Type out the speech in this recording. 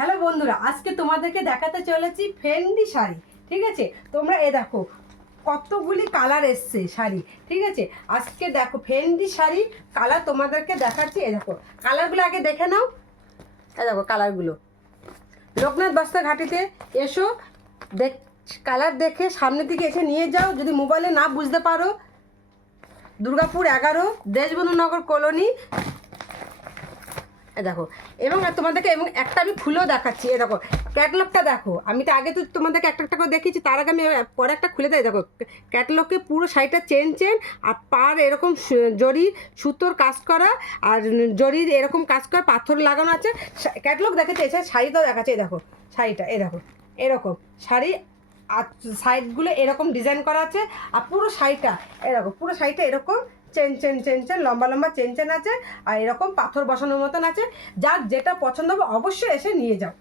Hello বন্ধুরা, আজকে তোমাদেরকে দেখাতে চলেছি ফেন্ডি শাড়ি। ঠিক আছে, তোমরা দেখো কতগুলি কালার এসছে শাড়ি। ঠিক আছে, আজকে দেখো ফেন্ডি শাড়ি কালার তোমাদেরকে দেখাচ্ছি। দেখো কালারগুলো আগে দেখে নাও। দেখো কালারগুলো, লোকনাথ বস্ত্র ঘাটিতে এসো, দেখ কালার দেখে সামনের দিকে এসে নিয়ে যাও। যদি মোবাইলে না বুঝতে পারো, দুর্গাপুর 11 দেশবন্ধুনগর কলোনি। দেখো এবং তোমাদেরকে এবং একটা আমি খুলেও দেখাচ্ছি। দেখো ক্যাটালগটা দেখো, আমি তো আগে তো তোমাদেরকে একটা একটা করে দেখিয়েছি, তার আগে আমি পরে একটা খুলে দেয়। দেখো ক্যাটালগে পুরো শাড়িটা চেন আর পার এরকম জরি সুতোর কাজ করা, আর জরির এরকম কাজ করা, পাথর লাগানো আছে। ক্যাটালগ দেখাচ্ছে, এছাড়া শাড়িটাও দেখাচ্ছে। দেখো শাড়িটা দেখো এরকম শাড়ি, আর সাইডগুলো এরকম ডিজাইন করা আছে। আর পুরো শাড়িটা এরকম, পুরো শাড়িটা এরকম চেন লম্বা লম্বা চেন আছে, আর এরকম পাথর বসানোর মতন আছে। যার যেটা পছন্দ হবে অবশ্যই এসে নিয়ে যাও।